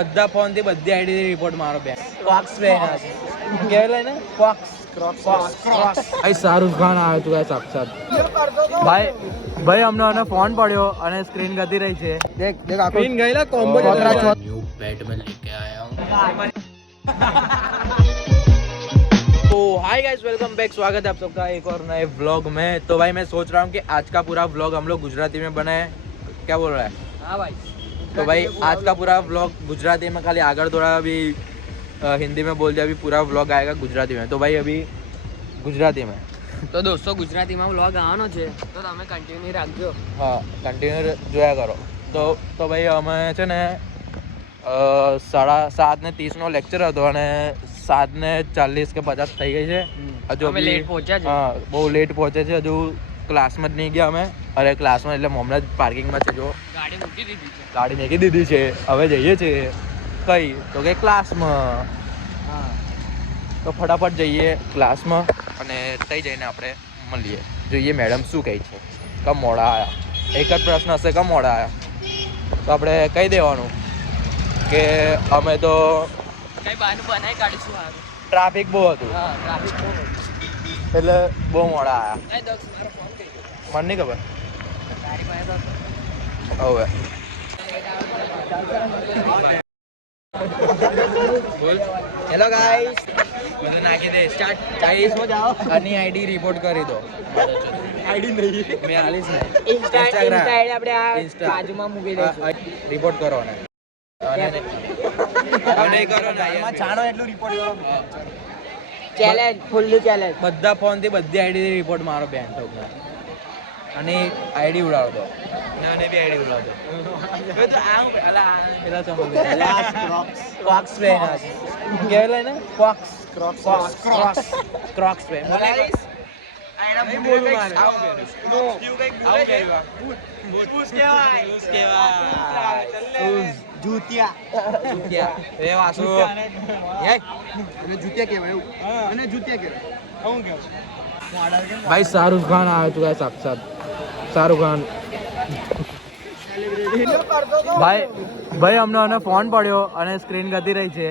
બધા ફોન થી બધી આઈડી રિપોર્ટ મારો બે કોક્સ પહેર્યા છે કેવાય ને કોક્સ ક્રોક્સ ભાઈ શાહરુખ ખાન આવ્યો તું સાક્ષાત ભાઈ અમને અને ફોન પડ્યો અને સ્ક્રીન ગતી રહી છે દેખ દેખ સ્ક્રીન ગઈલા કોમ્બો न्यू पेट में लेके आया हूं तो हाय गाइस वेलकम बैक स्वागत है आप सबका एक और नए व्लॉग में। तो भाई मैं सोच रहा हूँ कि आज का पूरा व्लॉग हम लोग गुजराती में बनाए। क्या बोल रहा है? हाँ भाई। तो भाई आज का पूरा व्लॉग गुजराती में, खाली आगर थोड़ा अभी हिंदी में बोल दिया, अभी पूरा व्लॉग आएगा गुजराती में। तो भाई अभी गुजराती में તો દોસ્તો ગુજરાતીમાં વ્લોગ આવવાનો છે તો તમે કન્ટિન્યુ રાખજો. હા કન્ટિન્યુ જોયા કરો. તો ભાઈ અમે છે ને 7:30નો લેક્ચર હતો અને 7:40 કે 50 થઈ ગઈ છે. હજુ અમે લેટ પહોંચ્યા છે. હા બહુ લેટ પહોંચે છે. હજુ ક્લાસમાં જ નહીં ગયા અમે. અરે ક્લાસમાં એટલે હમણાં જ પાર્કિંગમાં છે. જો ગાડી મૂકી દીધી છે. ગાડી મૂકી દીધી છે. હવે જઈએ છીએ કઈ તો કે ક્લાસમાં. હા તો ફટાફટ જઈએ ક્લાસમાં અને તઈ જઈને આપણે મળીએ, જોઈએ મેડમ શું કહે છે. કમ મોડા આવ્યા, એક જ પ્રશ્ન હશે કમ મોડા આવ્યા. તો આપણે કહી દેવાનું કે અમે તો કઈ બહાનું બનાવી કાઢીશું. હારું ટ્રાફિક બહુ હતું. હા ટ્રાફિક બહુ એટલે બહુ મોડા આવ્યા. નહીં દક્ષ મારો ફોન કરી દો. મને નહીં ખબર તારી પાસે તો હવે બોલ. હેલો ગાઈસ, બધું નાખી દે. સ્ટાર્ટ ગાઈસ હો જાઓ. આની આઈડી રિપોર્ટ કરી દો. આઈડી નહીં મેં આલીશ ને. ઇન્સ્ટાગ્રામ આઈડી આપણે આ બાજુમાં મૂકી દઈશું. રિપોર્ટ કરો ને અને કરો ને છાણો એટલું રિપોર્ટ કરો. ચેલેન્જ ફૂલ ચેલેન્જ. બધા ફોન થી બધી આઈડી રિપોર્ટ મારો બેન તો અને આઈડી ઉડાવતો અને બી આઈડી ઉડાવતો. તો આ પેલા કોક્સ પહેર્યા છે કેવાય ને કોક્સ ક્રોક્સ ક્રોક્સ પહેર્યા. નહીં બોલું મારે. ભાઈ શાહરુખ ખાન આવ્યો તું સાક્ષાત. શાહરુખ ખાન ભાઈ અમને અને ફોન પડ્યો અને સ્ક્રીન ગતી રહી છે.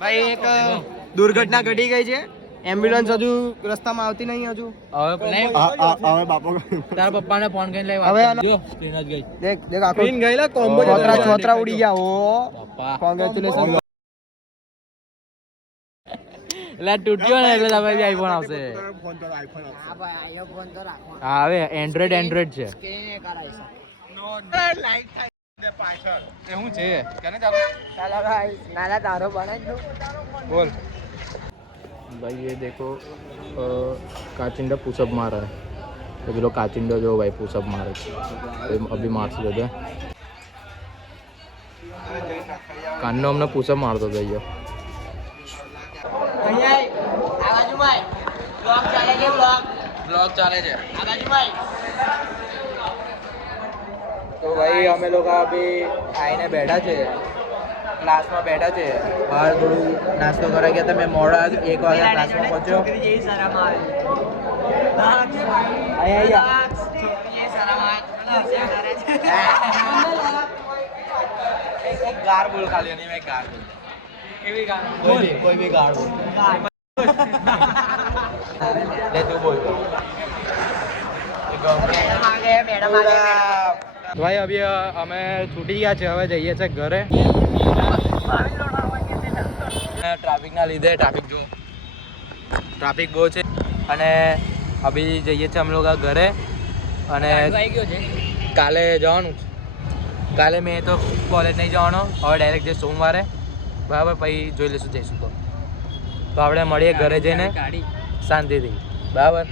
ભાઈ એક દુર્ઘટના ઘટી ગઈ છે. એમ્બ્યુલન્સ હજુ રસ્તામાં આવતી નહીં. હજુ હવે બાપો તારા પપ્પાને ફોન કરીને લઈ હવે જો સ્ક્રીન જ ગઈ. દેખ દેખ આખો સ્ક્રીન ગઈલા કોમ્બો છોતરા ઉડી ગયા. ઓ પપ્પા કોંગ્રેચ્યુલેશન. એટલે તૂટ્યો ને એટલે તમે બી આઈફોન આવશે. હા હવે એન્ડ્રોઈડ છે. શું છે કેને ચાલો ચાલો ભાઈ નાના તારો બનાવી દો. बोल भाई ये देखो काचिंडा पुशअप मार रहा है. तो चलो काचिंडा जो भाई पुशअप मारे तो अभी मार से दे कान्नो हमने पुशअप मार दो भैया. ब्लॉग चाले છે. તો ભાઈ અમે લોકો અભી આવીને બેઠા છે, ક્લાસમાં બેઠા છે. બહાર થોડું નાસ્તો કરાવી ગયા હતા. મેં મોડા 1 વાગે ક્લાસમાં પહોંચ્યો. એક ગાર બોલ ખાલી અને મેં ગાર બોલ. કેવી ગાર? કોઈ બી ગાર બોલ. લે તું બોલ. તો ભાઈ અભી અમે છૂટી ગયા છે. હવે જઈએ છીએ ઘરે. ટ્રાફિકના લીધે ટ્રાફિક બહુ છે અને અભી જઈએ છીએ અમે લોકો ઘરે. અને કાલે જવાનું છે. કાલે મેં તો કોલેજ નહીં જવાનો. હવે ડાયરેક્ટ જે સોમવારે બરાબર પછી જોઈ લઈશું જઈશું. તો આપણે મળીએ ઘરે જઈને શાંતિથી. બરાબર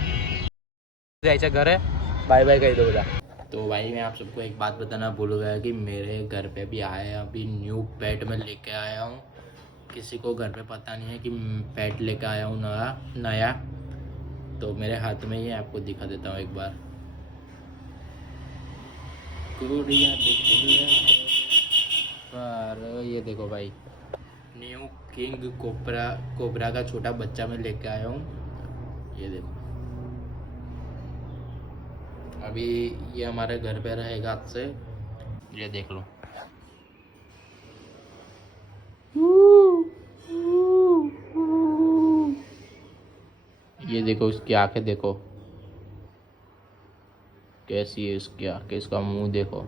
જાય છે ઘરે. बाय बाय कह दो बता. तो भाई मैं आप सबको एक बात बताना भूल गया कि मेरे घर पे भी आया है. अभी न्यू पेट में लेके आया हूँ. किसी को घर पे पता नहीं है कि पेट लेके आया हूँ नया. तो मेरे हाथ में ही आपको दिखा देता हूँ एक बार. पर ये देखो भाई न्यू किंग कोबरा का छोटा बच्चा मैं लेके आया हूँ. ये देखो अभी ये हमारे घर पे रहेगा आज से. ये देख लो ये देखो उसकी आंखें देखो कैसी है, उसकी आंखें, इसका मुंह देखो।